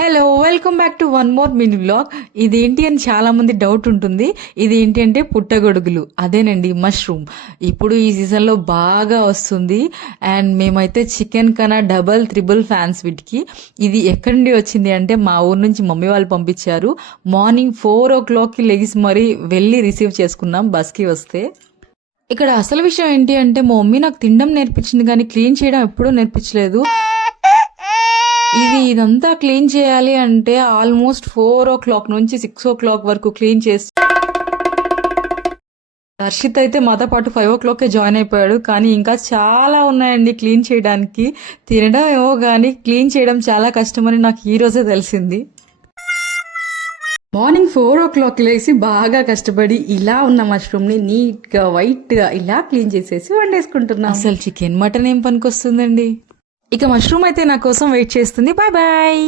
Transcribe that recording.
Hello, welcome back to one more mini blog. ఇదేంటి అని చాలా మంది డౌట్ ఉంటుంది. ఇది ఏంటి అంటే పుట్టగొడుగులు, అదేనండి మష్రూమ్. ఇప్పుడు ఈ సీజన్లో బాగా వస్తుంది. అండ్ మేమైతే చికెన్ కన్నా డబల్ త్రిబుల్ ఫ్యాన్స్ వీటికి. ఇది ఎక్కడి నుండి వచ్చింది అంటే మా ఊరు నుంచి మమ్మీ వాళ్ళు పంపించారు. మార్నింగ్ 4 o'clockకి లెగిసి మరీ వెళ్ళి రిసీవ్ చేసుకున్నాం బస్కి వస్తే. ఇక్కడ అసలు విషయం ఏంటి అంటే మా మమ్మీ నాకు తినడం నేర్పించింది కానీ క్లీన్ చేయడం ఎప్పుడూ నేర్పించలేదు. ఇదంతా క్లీన్ చేయాలి అంటే ఆల్మోస్ట్ 4 o'clock నుంచి 6 o'clock వరకు క్లీన్ చేసి హర్షిత్ అయితే మాతో పాటు 5 o'clockకే జాయిన్ అయిపోయాడు. కానీ ఇంకా చాలా ఉన్నాయండి క్లీన్ చేయడానికి. తినడం ఏమో కానీ క్లీన్ చేయడం చాలా కష్టమని నాకు ఈ రోజే తెలిసింది. మార్నింగ్ 4 o'clock లేసి బాగా కష్టపడి ఇలా ఉన్న మష్రూమ్ని నీట్గా వైట్గా ఇలా క్లీన్ చేసేసి వండేసుకుంటున్నాం. అసలు చికెన్ మటన్ ఏం పనికొస్తుందండి. ఇక మష్రూమ్ అయితే నా కోసం వెయిట్ చేస్తుంది. Bye bye.